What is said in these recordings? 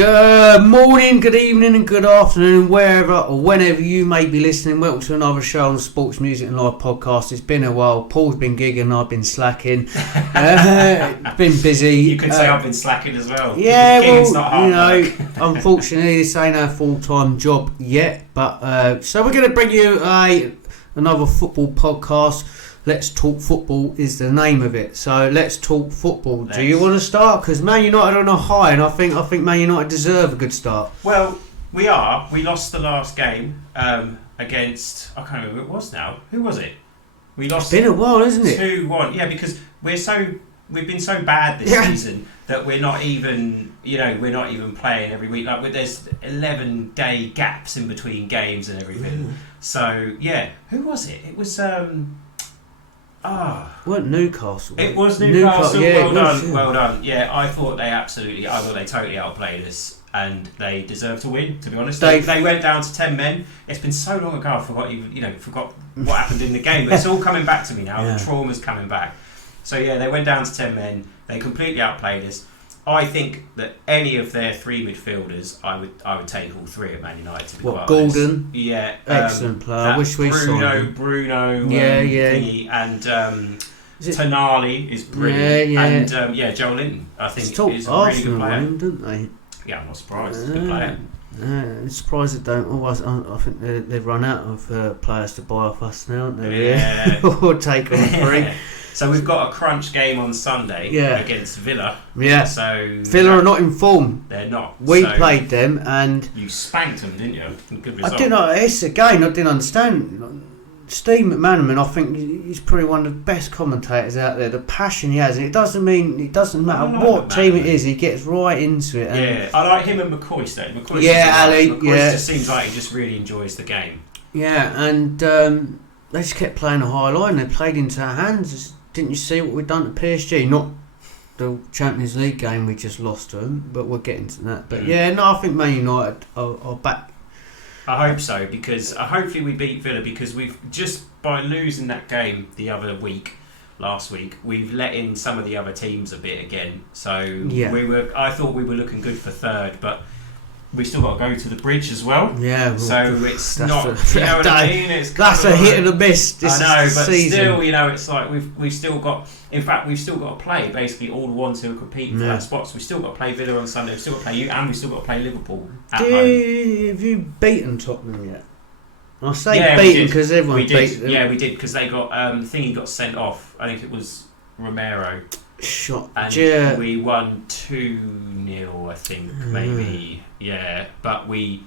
Good morning, good evening and good afternoon, wherever or whenever you may be listening. Welcome to another show on the Sports Music and Live podcast. It's been a while. Paul's been gigging, I've been slacking. Been busy. You could say I've been slacking as well. Yeah, Gigging's not hard work. Unfortunately this ain't our full-time job yet. But so we're going to bring you another football podcast. Let's Talk Football is the name of it. So let's talk football. Do you want to start? Because Man United are on a high, and I think Man United deserve a good start. Well, we are. We lost the last game against. I can't remember who it was now. Who was it? We lost. It's been a while, isn't it? 2-1. Yeah, because we've been so bad this season that we're not even playing every week. Like there's 11-day gaps in between games and everything. Ooh. So yeah, who was it? It was. It weren't Newcastle. It was Newcastle. Yeah, well done. Yeah, I thought they totally outplayed us, and they deserve to win. To be honest, they went down to 10 men. It's been so long ago, I forgot what happened in the game. But it's all coming back to me now. Yeah. The trauma's coming back. So yeah, they went down to 10 men. They completely outplayed us. I think that any of their three midfielders, I would take all three at Man United. To be quite honest. Gordon? Yeah, excellent player. I wish we saw him. Bruno, thingy, and Tonali is brilliant, and Joe Linton. I think is a really good player. Him, didn't they? Yeah, I'm not surprised. Good player. I'm surprised they don't. I think they've run out of players to buy off us now, haven't they? Yeah. Or take on free. So we've got a crunch game on Sunday against Villa. Yeah. So Villa are not in form. They're not. We played them and you spanked them, didn't you? Good result. I didn't. It's again. I didn't understand. Steve McManaman, I think he's probably one of the best commentators out there. The passion he has, and it doesn't matter what team it is. He gets right into it. And I like him and McCoy. Ali. McCoy just seems like he just really enjoys the game. Yeah, and they just kept playing a high line. They played into our hands. Didn't you see what we've done to PSG? Not the Champions League game we just lost to them, but we'll get into that. But I think Man United are back. I hope so, because hopefully we beat Villa, because we've just by losing that game last week, we've let in some of the other teams a bit again. So I thought we were looking good for third, but we still got to go to the bridge as well. Yeah. So it's not. You know what I mean? That's a hit and a miss. I know, but still, it's like we've still got. In fact, we've still got to play basically all the ones who are competing for that spot. So we've still got to play Villa on Sunday. We've still got to play you, and we've still got to play Liverpool at home. Have you beaten Tottenham yet? I say beaten because everyone beat them. Yeah, we did, because they got Thingy got sent off. I think it was Romero. Shot. And we won 2-0, I think, maybe. Yeah, but we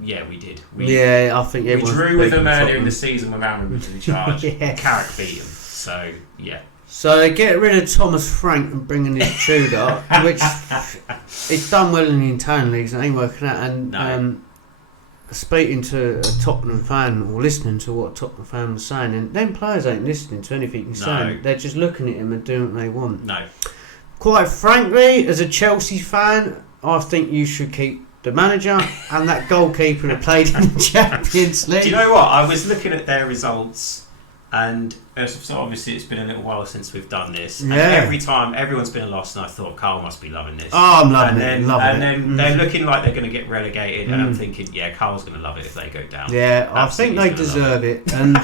did. I think we drew with them earlier in the season when Aaron was in charge. Carrick beat them. So, yeah. So they get rid of Thomas Frank and bring in his Tudor, which it's done well in the Italian leagues. It ain't working out. And speaking to a Tottenham fan or listening to what a Tottenham fan was saying, and them players ain't listening to anything he's saying. They're just looking at him and doing what they want. No. Quite frankly, as a Chelsea fan, I think you should keep the manager and that goalkeeper that played in the Champions League. Do you know what? I was looking at their results, and so obviously it's been a little while since we've done this. And every time everyone's been a loss, and I thought Carl must be loving this. Oh, I'm loving it. And then they're looking like they're going to get relegated, and I'm thinking, Carl's going to love it if they go down. Yeah, absolutely, I think they deserve it, and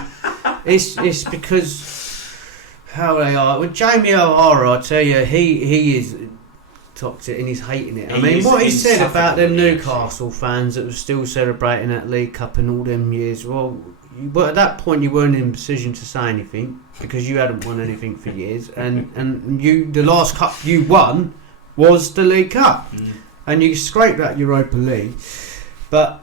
it's because how they are. With Jamie O'Hara, I tell you, he is toxic and he's hating it. I mean, what he said about them Newcastle fans that were still celebrating that League Cup in all them years, but at that point you weren't in a position to say anything because you hadn't won anything for years, and the last cup you won was the League Cup, and you scraped that Europa League. But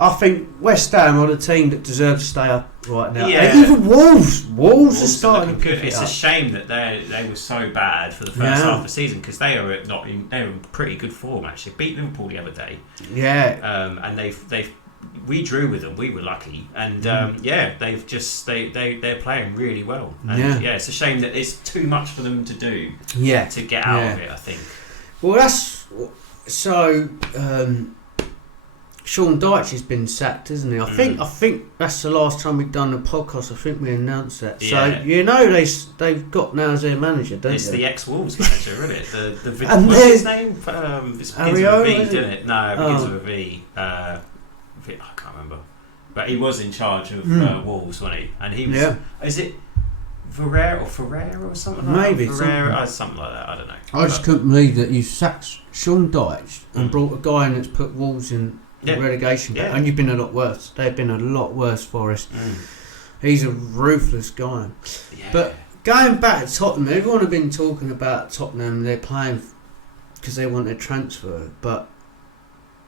I think West Ham are the team that deserve to stay up right now. Yeah. And even Wolves are starting to pick It's a shame that they were so bad for the first half of the season, because they were in pretty good form actually. Beat Liverpool the other day. Yeah. And we drew with them. We were lucky, and they're playing really well. And it's a shame that it's too much for them to do. Yeah. To get out of it, I think. Well, that's so. Sean Dyche has been sacked, isn't he? I think that's the last time we've done a podcast. I think we announced that. Yeah. So they've got now as their manager, don't it's they? The ex-Wolves manager, isn't it? What's his name? It begins with a V, didn't it? No, it begins with a V. I can't remember. But he was in charge of Wolves, wasn't he? And he was. Yeah. Is it Ferreira or something like Maybe, that? Ferreira, something like that. I don't know. I just couldn't believe that you sacked Sean Dyche and brought a guy in that's put Wolves in relegation back, and you've been a lot worse. They've been a lot worse for us. He's a ruthless guy. Yeah. But going back to Tottenham, everyone have been talking about Tottenham. They're playing because they want a transfer, but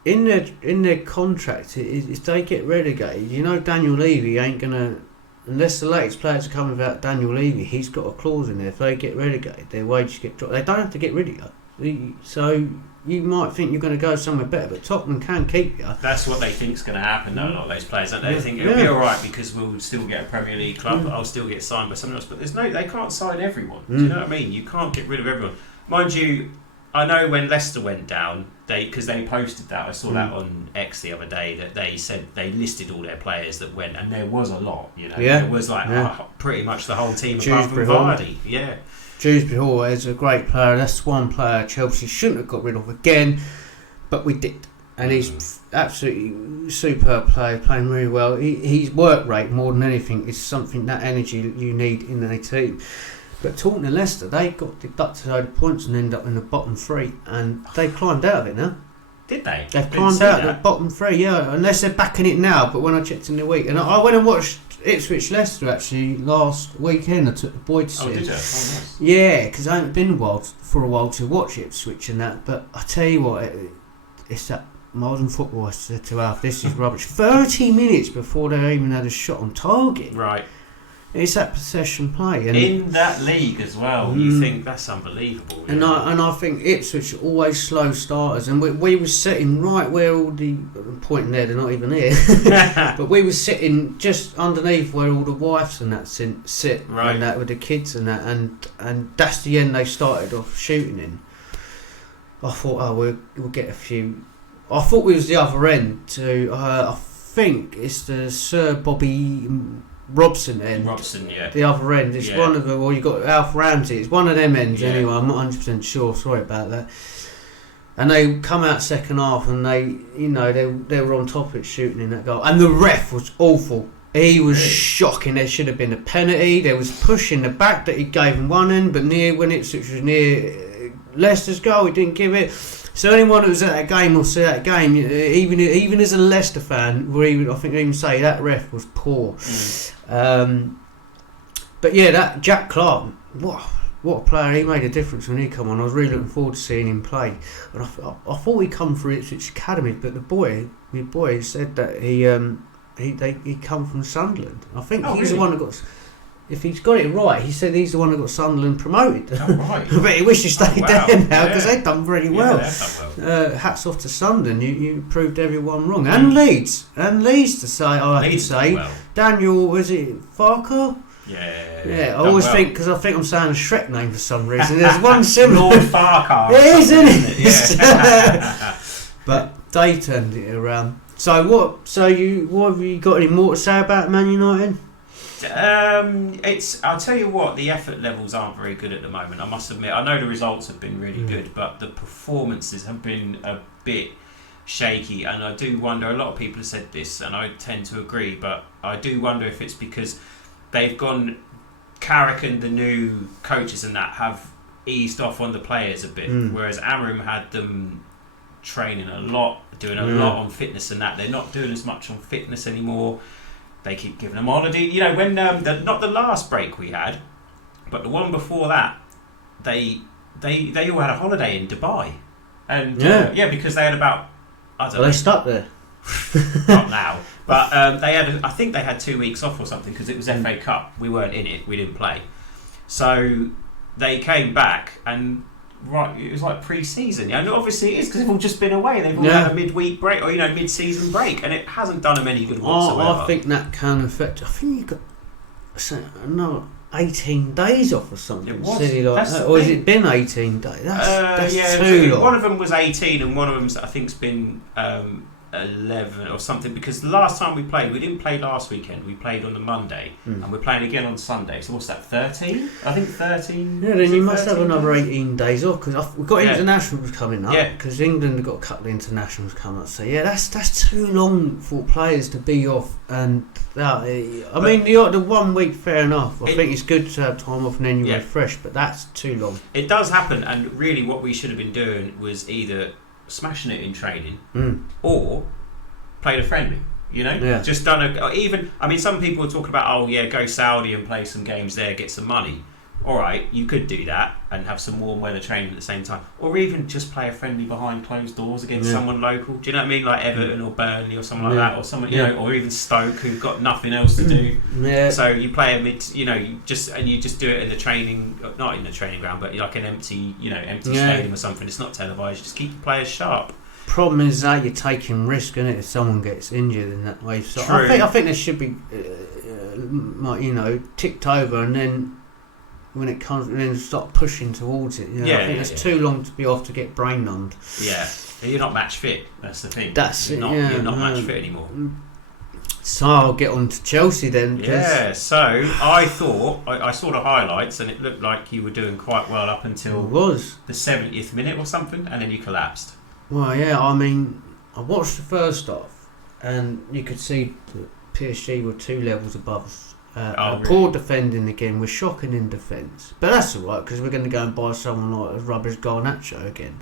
in their contract, if they get relegated, Daniel Levy ain't gonna. Unless the latest players are coming without Daniel Levy, he's got a clause in there. If they get relegated, their wages get dropped. They don't have to get rid of you. So you might think you're going to go somewhere better, but Tottenham can keep you. That's what they think's going to happen, though, a lot of those players. They think it'll be all right because we'll still get a Premier League club. I'll still get signed by someone else. But they can't sign everyone. Do you know what I mean? You can't get rid of everyone. Mind you, I know when Leicester went down, because they posted that, I saw that on X the other day, that they said they listed all their players that went, and there was a lot, There was pretty much the whole team apart from Vardy. Yeah. Dewsbury Hall is a great player. That's one player Chelsea shouldn't have got rid of again, but we did. And he's absolutely superb player, playing really well. His work rate, more than anything, is something, that energy you need in a team. But talking to Leicester, they got deducted over points and ended up in the bottom three, and they climbed out of it now. Did they? They've climbed out of the bottom three, yeah, unless they're backing it now. But when I checked in the week, and I went and watched Ipswich Leicester actually last weekend. I took the boy to see it. Did you? Oh, nice. Yeah, because I haven't been for a while to watch Ipswich and that. But I tell you what, it's that modern football. I said to Alf, this is rubbish. 30 minutes before they even had a shot on target. Right. It's that possession play, and in that league as well. You think that's unbelievable. And I think Ipswich are always slow starters, and we were sitting right where all the pointing there. They're not even here, but we were sitting just underneath where all the wives and that sit, right. And that with the kids and that, and that's the end they started off shooting in. I thought, we'll get a few. I thought we was the other end to. I think it's the Sir Bobby Robson end. Robson, yeah. The other end. It's one of them, or you got Alf Ramsey. It's one of them ends anyway. I'm not 100% sure. Sorry about that. And they come out second half, and they were on top of it shooting in that goal. And the ref was awful. He was shocking. There should have been a penalty. There was push in the back that he gave him one end, but when Ipswich was near Leicester's goal, he didn't give it. So anyone who was at that game will see that game, even as a Leicester fan, I think even say that ref was poor. But yeah, that Jack Clark, what a player! He made a difference when he come on. I was really looking forward to seeing him play. But I thought he'd come through Ipswich Academy, but my boy said that he come from Sunderland. I think he's the one that got. If he's got it right, he said he's the one that got Sunderland promoted. Oh, right. But he wishes he stayed there now because they've done really well. Hats off to Sunderland. You proved everyone wrong. And Leeds to say, I have to say, well. Daniel, was it Farquhar? Yeah. I always think, because I think I'm saying a Shrek name for some reason. There's one similar. Lord Farquhar. It is, isn't it? Yeah. But they turned it around. So what have you got any more to say about Man United? I'll tell you what, the effort levels aren't very good at the moment, I must admit. I know the results have been really good, but the performances have been a bit shaky, and I do wonder, a lot of people have said this and I tend to agree, but I do wonder if it's because they've gone, Carrick and the new coaches and that have eased off on the players a bit, whereas Amorim had them training a lot, doing a lot on fitness and that. They're not doing as much on fitness anymore. They keep giving them holiday. When not the last break we had, but the one before that, they all had a holiday in Dubai, and because they had about they stuck there. Not now, but I think they had 2 weeks off or something because it was FA Cup. We weren't in it. We didn't play, so they came back and. Right, it was like pre-season, and obviously it is because they've all just been away. They've all had a mid-week break or mid-season break, and it hasn't done them any good whatsoever. I think that can affect. I think you got 18 days off or something. It was, silly like that. Or has it been 18 days? That's too long. One of them was 18, and one of them I think's been 11 or something, because the last time we didn't play last weekend, we played on the Monday, and we're playing again on Sunday, so what's that, 13? I think 13. Yeah, then you must have another 18 days off, because we've got internationals coming up, because England have got a couple of internationals coming up, so that's too long for players to be off, and the 1 week, fair enough, I think it's good to have time off and then you refresh, but that's too long. It does happen, and really what we should have been doing was either smashing it in training or played a friendly, just done some people are talking about go Saudi and play some games there, get some money. Alright, you could do that and have some warm weather training at the same time, or even just play a friendly behind closed doors against someone local, do you know what I mean, like Everton or Burnley or something like that, or someone or even Stoke who've got nothing else to do, so you play you just do it in the training, not in the training ground, but like an empty stadium or something. It's not televised, just keep the players sharp. Problem is that you're taking risk, isn't it, if someone gets injured in that way. So True. I think there should be ticked over, and then when it comes, and then start pushing towards it. I think it's too long to be off to get brain numbed. Yeah, you're not match fit. That's the thing. You're not match fit anymore. So I'll get on to Chelsea then. Yeah. So I thought I saw the highlights, and it looked like you were doing quite well up until the 70th minute or something, and then you collapsed. Well, yeah. I mean, I watched the first half, and you could see that PSG were 2 levels above us. Really? Poor defending again. We're shocking in defence, but that's all right, because we're going to go and buy someone like a rubbish Garnacho again,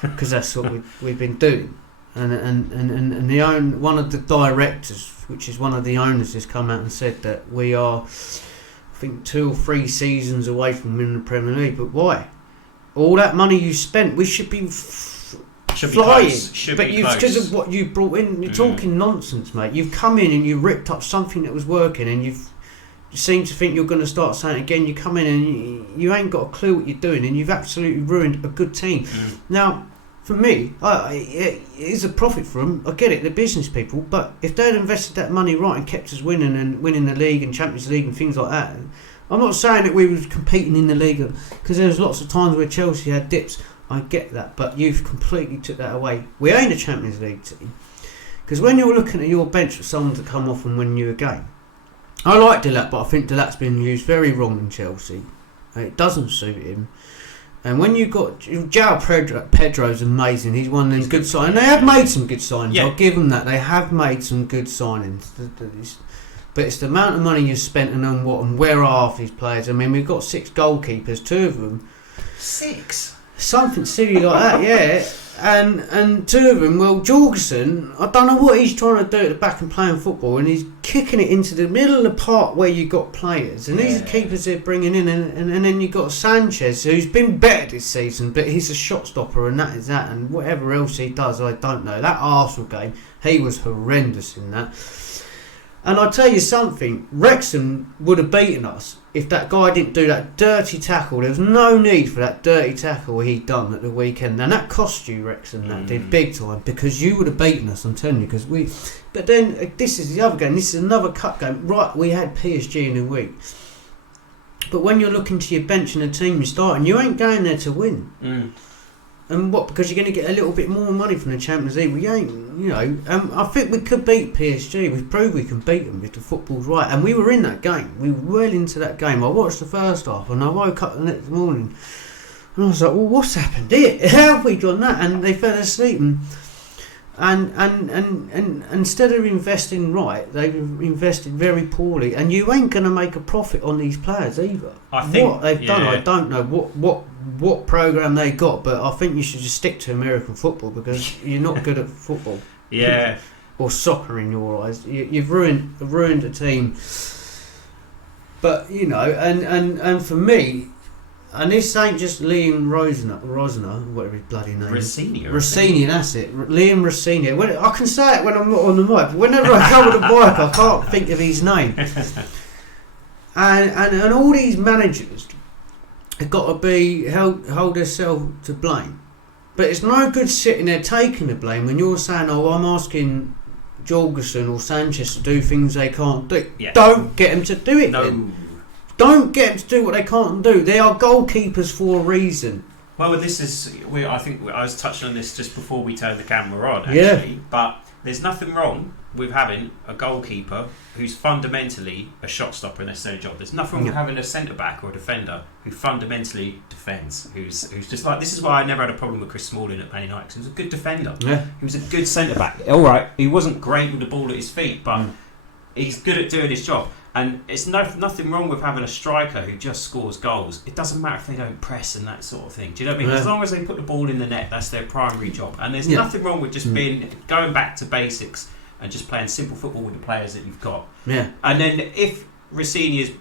because that's what we've been doing. And one of the directors, which is one of the owners, has come out and said that we are, I think, 2 or 3 seasons away from winning the Premier League. But why? All that money you spent, we should be flying, but because of what you brought in, you're talking nonsense, mate. You've come in and you ripped up something that was working, and you seem to think you're going to start saying it again. You come in and you ain't got a clue what you're doing, and you've absolutely ruined a good team. Now, for me, it is a profit for them. I get it, they're business people, but if they'd invested that money right and kept us winning the league and Champions League and things like that, I'm not saying that we was competing in the league, because there was lots of times where Chelsea had dips. I get that, but you've completely took that away. We ain't a Champions League team, because when you're looking at your bench for someone to come off and win you a game, I like Delap, but I think Delap's been used very wrong in Chelsea. It doesn't suit him. And when you've got João Pedro's amazing. He's one of them good signings. They have made some good signings. I'll give them that. They have made some good signings. But it's the amount of money you've spent and where are half these players. I mean, we've got 6 goalkeepers, 2 of them. 6? Something silly like that, yeah. And 2 of them, well, Jorgensen, I don't know what he's trying to do at the back and playing football, and he's kicking it into the middle of the park where you've got players. And these are keepers they're bringing in, and then you've got Sanchez, who's been better this season, but he's a shot stopper, and that is that. And whatever else he does, I don't know. That Arsenal game, he was horrendous in that. And I'll tell you something, Wrexham would have beaten us if that guy didn't do that dirty tackle. There was no need for that dirty tackle he'd done at the weekend, and that cost you, Wrexham, that did, big time, because you would have beaten us, I'm telling you. But then, this is the other game, this is another cup game. Right, we had PSG in a week, but when you're looking to your bench and the team you're starting, you ain't going there to win. And what? Because you're going to get a little bit more money from the Champions League. We ain't, I think we could beat PSG. We've proved we can beat them if the football's right. And we were in that game. We were well into that game. I watched the first half, and I woke up the next morning, and I was like, "Well, what's happened here? How have we done that?" And they fell asleep. And instead of investing right, they've invested very poorly. And you ain't going to make a profit on these players either. I think what they've done, I don't know what program they got, but I think you should just stick to American football, because you're not good at football. Yeah. Or soccer in your eyes. You've ruined a team. But and for me, and this ain't just Liam Rosner, whatever his bloody name is. Rossini, that's it. Liam Rossini. I can say it when I'm not on the mic, but whenever I come with the mic, I can't think of his name. And all these managers have got to be hold themselves to blame. But it's no good sitting there taking the blame when you're saying, I'm asking Jorgensen or Sanchez to do things they can't do. Yeah. Don't get them to do it then. Don't get them to do what they can't do. They are goalkeepers for a reason. Well, this is. I think I was touching on this just before we turned the camera on, actually. But there's nothing wrong with having a goalkeeper who's fundamentally a shot stopper and that's their job. There's nothing wrong with having a centre back or a defender who fundamentally defends. Who's just like, this is why I never had a problem with Chris Smalling at Man United. He was a good defender. Yeah. He was a good centre back. All right, he wasn't great with the ball at his feet, but he's good at doing his job. And it's nothing wrong with having a striker who just scores goals. It doesn't matter if they don't press and that sort of thing. Do you know what I mean? As long as they put the ball in the net, that's their primary job. And there's nothing wrong with just going back to basics and just playing simple football with the players that you've got. Yeah. And then if Rossini's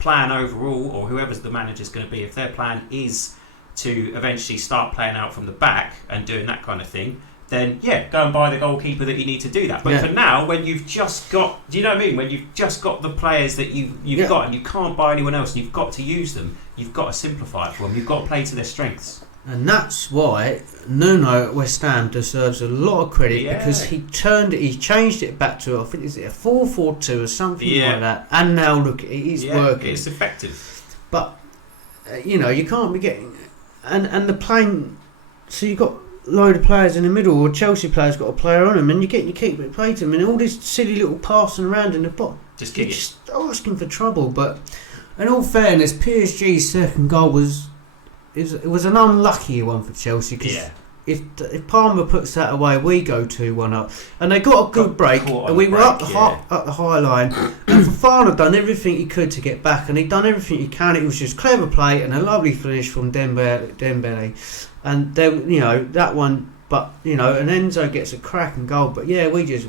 plan overall, or whoever's the manager's going to be, if their plan is to eventually start playing out from the back and doing that kind of thing, then go and buy the goalkeeper that you need to do that. But for now, when you've just got, do you know what I mean? When you've just got the players that you've got and you can't buy anyone else and you've got to use them, you've got to simplify it for them. You've got to play to their strengths. And that's why Nuno at West Ham deserves a lot of credit because he changed it back to, I think, is it a 4-4-2 or something like that? And now look, it is working. It's effective. But you can't be getting and the playing. So you've got a load of players in the middle, or Chelsea players got a player on them, and you keep it play to them, and all this silly little passing around in the box. You're just asking for trouble. But in all fairness, PSG's second goal was an unlucky one for Chelsea because if Palmer puts that away, we go 2-1 up, and they got a good break, and we were up the high line. And Fofana done everything he could to get back, and he'd done everything he can. It was just clever play and a lovely finish from Dembele, and then that one. But and Enzo gets a cracking goal. But we just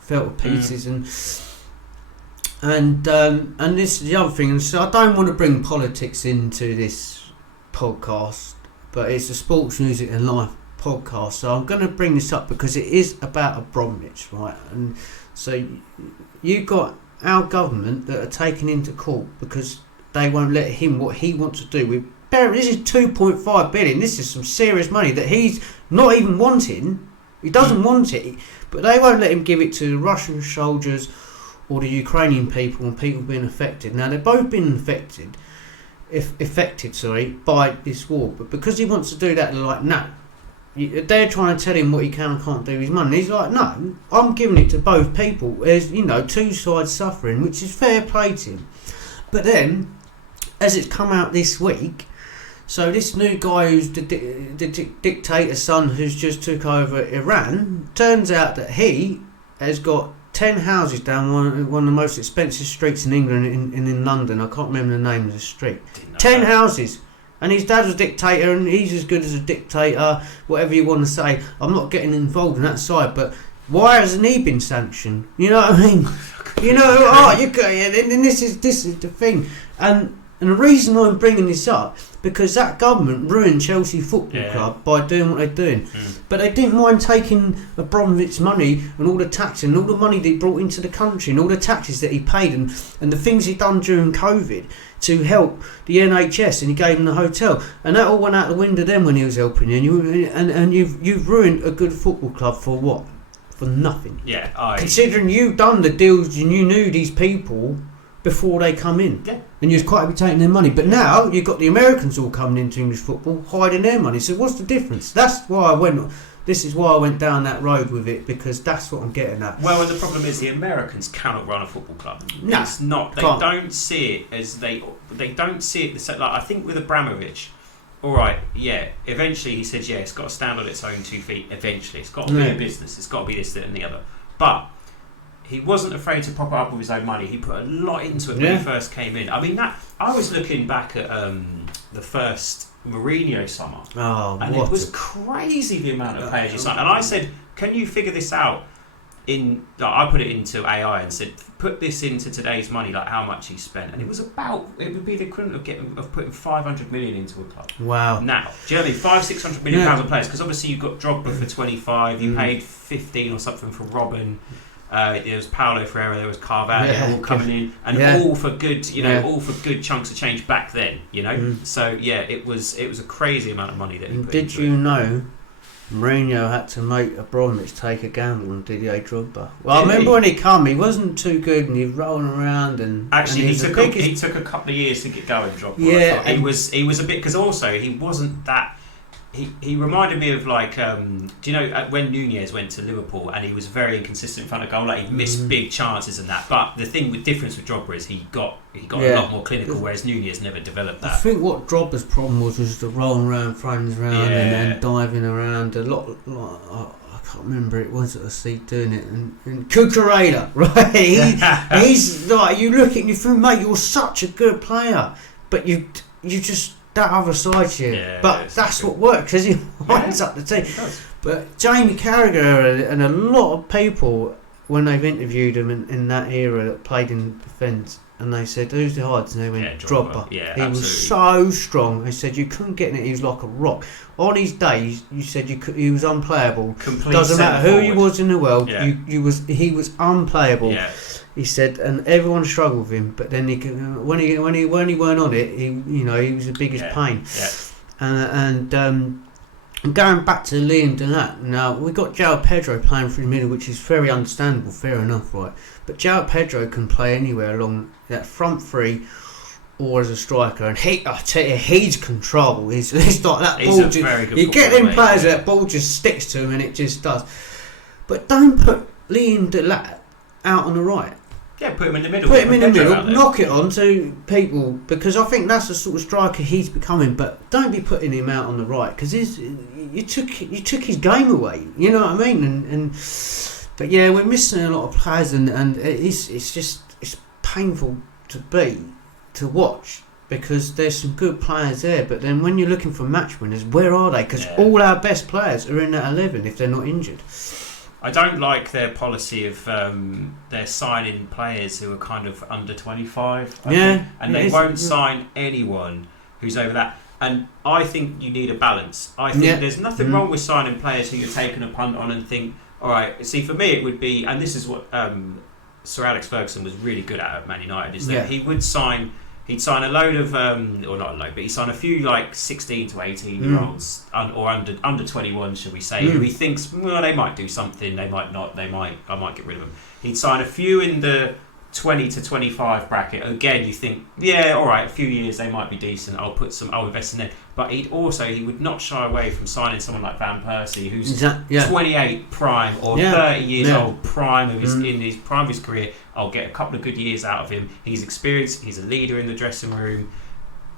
fell to pieces and this is the other thing. And so I don't want to bring politics into this podcast, but it's a sports, music and life podcast, so I'm going to bring this up because it is about Abramovich, right? And so you got our government that are taken into court because they won't let him what he wants to do with. This is 2.5 billion. This is some serious money that he's not even wanting. He doesn't want it, but they won't let him give it to the Russian soldiers or the Ukrainian people and people being affected. Now they've both been affected by this war, but because he wants to do that, they're like, no. They're trying to tell him what he can and can't do with his money. And he's like, no, I'm giving it to both people. There's two sides suffering, which is fair play to him. But then, as it's come out this week, so this new guy who's the dictator's son who's just took over Iran, turns out that he has got 10 houses down one of the most expensive streets in England, in London. I can't remember the name of the street. 10 houses. And his dad was a dictator, and he's as good as a dictator, whatever you want to say. I'm not getting involved in that side, but why hasn't he been sanctioned? You know what I mean? And this is the thing. And the reason I'm bringing this up, because that government ruined Chelsea Football Club by doing what they're doing. But they didn't mind taking Abramovich's money and all the tax and all the money they brought into the country and all the taxes that he paid and the things he done during COVID to help the NHS, and he gave them the hotel, and that all went out the window then when he was helping you. And you've ruined a good football club for what? For nothing. Considering you've done the deals and you knew these people before they come in, and you was quite happy taking their money. But now you've got the Americans all coming into English football, hiding their money. So what's the difference? That's why this is why I went down that road with it, because that's what I'm getting at. Well, and the problem is the Americans cannot run a football club. No, it's not. They don't see it as they don't see it. Like, I think with Abramovich, all right, eventually he said, it's got to stand on its own 2 feet. Eventually, it's got to be a business. It's got to be this, that, and the other. But he wasn't afraid to prop it up with his own money. He put a lot into it when he first came in. I mean, I was looking back at the first Mourinho summer, and it was crazy the amount of players he signed. And I said, "Can you figure this out?" I put it into AI and said, "Put this into today's money, like how much he spent." And it would be the equivalent of putting 500 million into a club. Wow! Now, do you know what I mean? 500-600 million pounds on players, because obviously you've got Drogba for 25, you paid 15 or something for Robin. There was Paulo Ferreira, there was Carvalho, all coming in, and all for good, all for good chunks of change back then, So it was a crazy amount of money that he put Did into you it. know Mourinho had to make Abramovich take a gamble on Didier Drogba? Well, I remember when he came, he wasn't too good, and he was rolling around, and actually and he took a couple of years to get going. Drogba. Yeah, he was a bit, because also he wasn't that. he reminded me of like do you know when Nunez went to Liverpool and he was very inconsistent in front of goal, like he missed big chances and that. But the difference with Drogba is he got a lot more clinical, whereas Nunez never developed that. I think what Drogba's problem was the rolling around, throwing around, and then diving around a lot. I can't remember it was at a seat doing it, and Cucurella, right? He's like, you look at him, you think, mate, you're such a good player, but you just. That other side here, but that's what works because he winds up the team. But Jamie Carragher and a lot of people, when they've interviewed him in that era that played in defence, and they said, "Who's the odds?" And they went, "Drogba." Yeah, he absolutely. was so strong. They said you couldn't get in it. He was like a rock. On his days, you said he was unplayable. Doesn't matter who he was in the world. Yeah. He was unplayable. Yeah. He said, and everyone struggled with him. But then when he weren't on it, he was the biggest pain. Yeah. And going back to Liam Delap, now we got João Pedro playing through the middle, which is very understandable, fair enough, right? But João Pedro can play anywhere along that front three or as a striker, and I tell you, he's control. It's like that he's ball. A very good you get them players that ball just sticks to him, and it just does. But don't put Liam Delap out on the right. Yeah, put him in the middle. Put him in the middle, knock it on to people, because I think that's the sort of striker he's becoming. But don't be putting him out on the right, because you took his game away. You know what I mean? But yeah, we're missing a lot of players, and it's painful to watch, because there's some good players there. But then when you're looking for match winners, where are they? Because all our best players are in that 11 if they're not injured. I don't like their policy of they're signing players who are kind of under 25. I think, and they won't sign anyone who's over that. And I think you need a balance. I think there's nothing wrong with signing players who you're taking a punt on and think, all right, see, for me it would be, and this is what Sir Alex Ferguson was really good at Man United, is that he'd sign a load of, or not a load, but he'd sign a few like 16 to 18 year olds, or under 21, shall we say, who he thinks, well, they might do something, they might not, I might get rid of them. He'd sign a few in the 20 to 25 bracket. Again, you think, all right, a few years they might be decent, I'll invest in them. But he would not shy away from signing someone like Van Persie, who's 28 prime or 30 years old prime of in his prime of his career. I'll get a couple of good years out of him. He's experienced, he's a leader in the dressing room,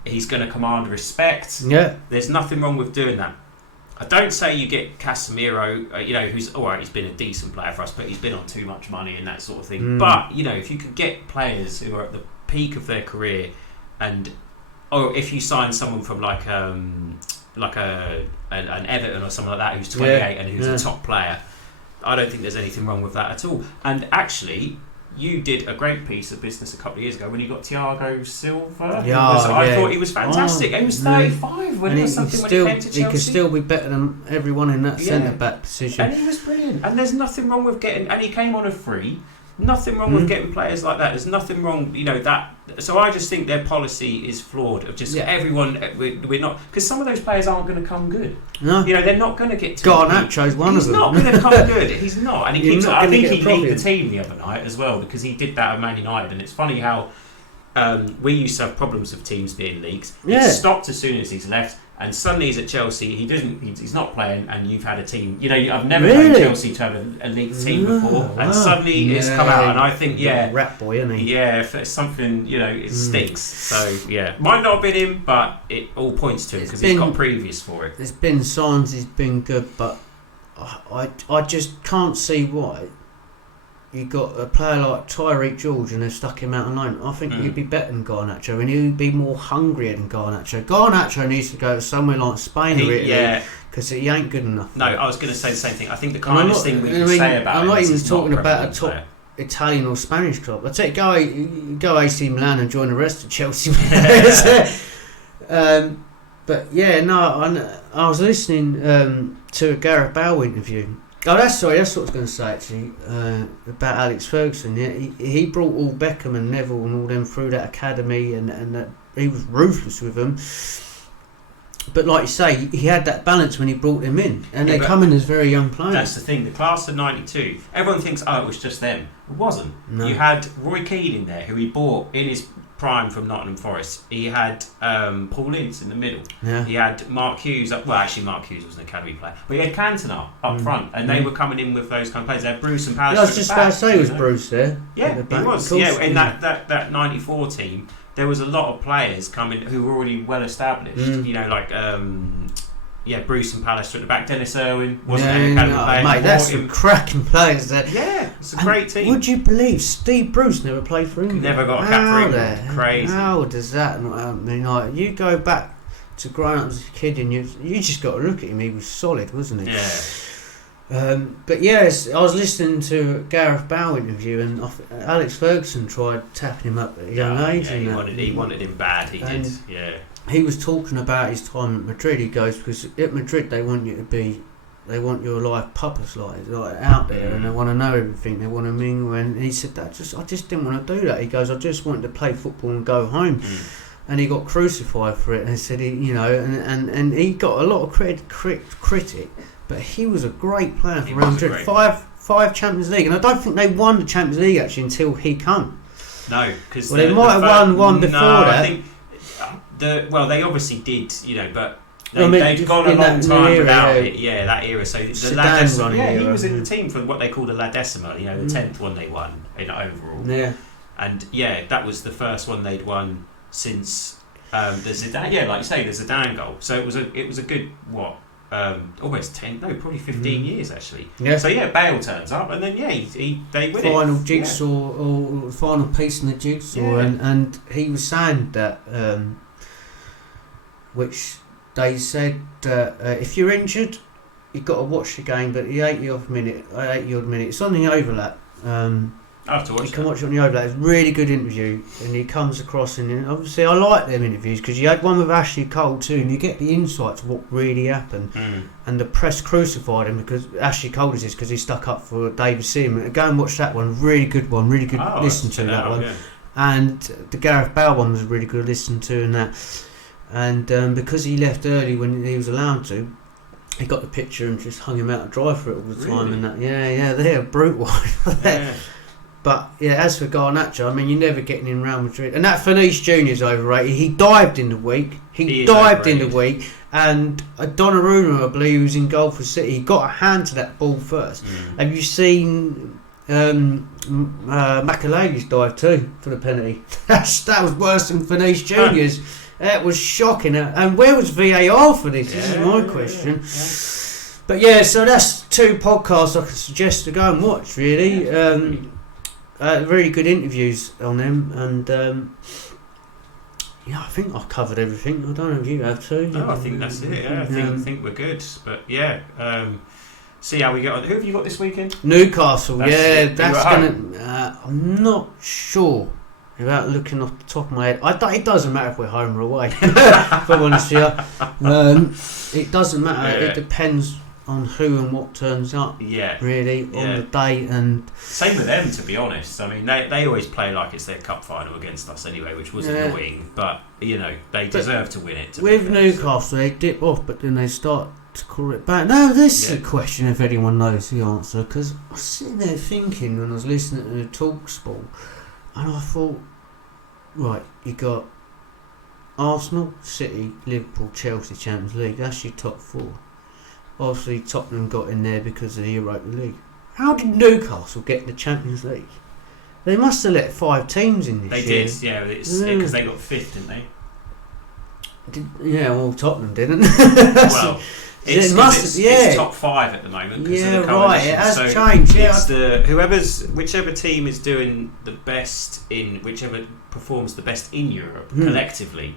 he's going to command respect. There's nothing wrong with doing that. I don't say you get Casemiro, who's alright, he's been a decent player for us, but he's been on too much money and that sort of thing. But if you could get players who are at the peak of their career, or if you sign someone from like an Everton or someone like that who's 28 and who's a top player, I don't think there's anything wrong with that at all. And actually, you did a great piece of business a couple of years ago when you got Thiago Silva. I thought he was fantastic. He was 35 when he came to Chelsea. He could still be better than everyone in that centre-back position. And he was brilliant. And there's nothing wrong with getting... And he came on a free. Nothing wrong with getting players like that. There's nothing wrong, that... So I just think their policy is flawed. Of just everyone... We're not... Because some of those players aren't going to come good. No. They're not going to get to... Garnacho's one of them. He's not going to come good. He's not. And I think he beat the team the other night as well, because he did that at Man United. And it's funny how we used to have problems with teams being leagues. It stopped as soon as he's left. And suddenly he's at Chelsea. He's not playing, and you've had a team. I've never known Chelsea to have a league team before, and suddenly it's come out. And I think, rat boy, isn't he? If it's something, it stinks. So might not have been him, but it all points to him because he's got previous for it. There's been signs he's been good, but I just can't see why. You got a player like Tyreek George and they've stuck him out on loan. I think he'd be better than Garnacho, and he'd be more hungrier than Garnacho. Garnacho needs to go somewhere like Spain or Italy, because he ain't good enough. No, I was going to say the same thing. I think the kindest thing we can say about him I'm not even is talking about a top Italian or Spanish club. I tell you, go AC Milan and join the rest of Chelsea. But I was listening to a Gareth Bale interview. That's what I was going to say actually about Alex Ferguson. He brought all Beckham and Neville and all them through that academy, and that he was ruthless with them. But like you say, he had that balance when he brought them in, and they come in as very young players. That's the thing. The class of '92, everyone thinks, it was just them. It wasn't. No. You had Roy Keane in there, who he bought in his prime from Nottingham Forest, he had Paul Ince in the middle. Yeah. He had Mark Hughes. Well, actually, Mark Hughes was an academy player, but he had Cantona up front, and they were coming in with those kind of players. They had Bruce and Palace. I was just about to say, was Bruce there? Yeah, he was. Yeah, in that '94 team, there was a lot of players coming who were already well established. You know, like. Bruce and Palace at the back. Dennis Irwin wasn't an academy player. Mate, that's some cracking players there. Yeah, it's a great team. Would you believe Steve Bruce never played for England? Never got a cap for England. Crazy. How does that not happen? Like, you go back to growing up as a kid and you just got to look at him. He was solid, wasn't he? Yeah. But yes, I was listening to a Gareth Bale interview, and Alex Ferguson tried tapping him up at a young age. Yeah, he wanted him bad. He did. Yeah. He was talking about his time at Madrid. He goes, because at Madrid they want your life purpose-like, like out there, and they want to know everything. They want to mingle. And he said I just didn't want to do that. He goes, I just wanted to play football and go home. And he got crucified for it. And he said, and he got a lot of critic, but he was a great player for Real Madrid. Five Champions League, and I don't think they won the Champions League actually until he come. No, because they might have won one before that. I think they obviously did, but they'd gone a long time era, without it. Yeah, that era. So the La Decima, he was in the team for what they called the La Decima, the 10th one they won in overall. Yeah. And that was the first one they'd won since the Zidane. Yeah, like you say, the Zidane goal. So it was a good almost 10, no, probably 15 years actually. Yeah. So Bale turns up, and then they win final it. Jigsaw or final piece in the jigsaw, and he was saying that, which they said if you're injured, you've got to watch the game, but the 80 odd minute, it's on the overlap. I have to watch it. You can watch it on the overlap. It's a really good interview, and he comes across, and obviously I like them interviews because you had one with Ashley Cole too, and you get the insight to what really happened. And the press crucified him because Ashley Cole is because he stuck up for David Seaman. Go and watch that one, really good one, really good listen to that one. Yeah. And the Gareth Bale one was really good listen to, and that. And because he left early when he was allowed to, he got the picture and just hung him out to dry for it all the time. And that, they're brutal. Yeah. But as for Garnacho, I mean, you're never getting in Real Madrid. And that Vinicius Junior's overrated. He dived in the week. And Donnarumma, I believe, who's in goal for City, he got a hand to that ball first. Have you seen Makelele's dive too for the penalty? That was worse than Vinicius Junior's. That was shocking. And where was VAR for this? This is my question. But so that's two podcasts I could suggest to go and watch, really. Very good interviews on them, and I think I've covered everything. I don't know if you have too. No, I think that's it. I think we're good. But see how we get on. Who have you got this weekend? Newcastle. That's gonna. I'm not sure. Without looking off the top of my head, it doesn't matter if we're home or away. If I'm honest with you, it doesn't matter. It depends on who and what turns up. Really on the day, and same with them. To be honest, I mean they always play like it's their cup final against us anyway, which was annoying. But they deserve to win it. With Newcastle, they dip off, but then they start to call it back. Now this is a question if anyone knows the answer, because I was sitting there thinking when I was listening to the TalkSport. And I thought, right, you got Arsenal, City, Liverpool, Chelsea, Champions League. That's your top four. Obviously, Tottenham got in there because of the Europa League. How did Newcastle get the Champions League? They must have let 5 teams in this year. They did, because they got 5th, didn't they? Tottenham didn't. Well, it's top 5 at the moment. Yeah, right. It has changed. It's whichever team is doing the best whichever performs the best in Europe collectively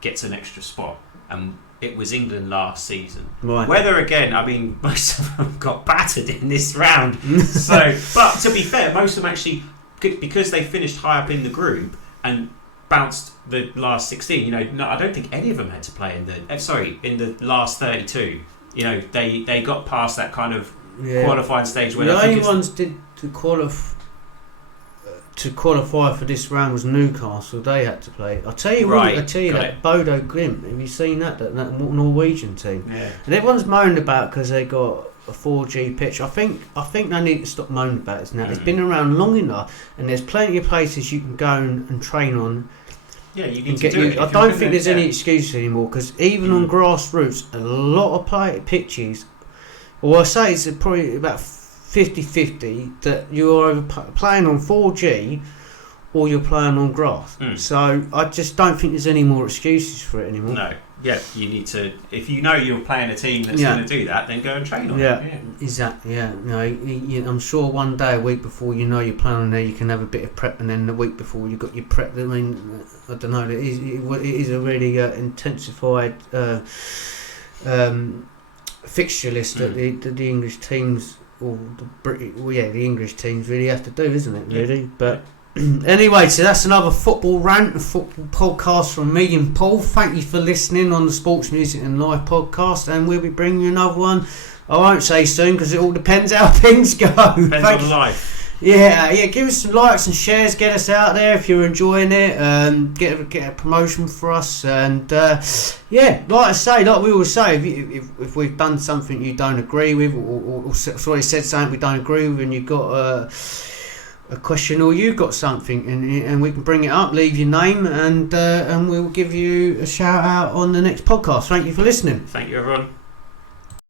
gets an extra spot. And it was England last season. Right. Whether again, I mean, most of them got battered in this round. But to be fair, most of them actually, because they finished high up in the group and bounced the last 16. I don't think any of them had to play in the last 32. They got past that kind of qualifying stage where the only ones did to qualify for this round was Newcastle. They had to play. I'll tell you that Bodo Glimt. Have you seen that Norwegian team? Yeah. And everyone's moaned about because they got a 4G pitch. I think they need to stop moaning about it now. It's been around long enough, and there's plenty of places you can go and train on. Yeah, you need to do it. I don't think there's any excuse anymore, because even on grassroots, a lot of pitches, I say it's probably about 50-50 that you're either playing on 4G or you're playing on grass. So I just don't think there's any more excuses for it anymore. No. Yeah, you need to. If you know you're playing a team that's going to do that, then go and train on it. Yeah, exactly. Yeah, I'm sure one day, a week before you're playing on there, you can have a bit of prep, and then the week before you've got your prep. I mean, I don't know. It is a really intensified fixture list that the English teams or the English teams really have to do, isn't it? Really, but. Anyway, so that's another football rant, a football podcast from me and Paul. Thank you for listening on the Sports Music and Live podcast, and we'll be bringing you another one. I won't say soon, because it all depends how things go. Depends on life. Yeah. Give us some likes and shares. Get us out there if you're enjoying it. Get a promotion for us, and like I say, like we always say, if we've done something you don't agree with, or said something we don't agree with, and you've got a question, or you've got something, and we can bring it up, leave your name, and we'll give you a shout out on the next podcast. Thank you for listening. Thank you, everyone.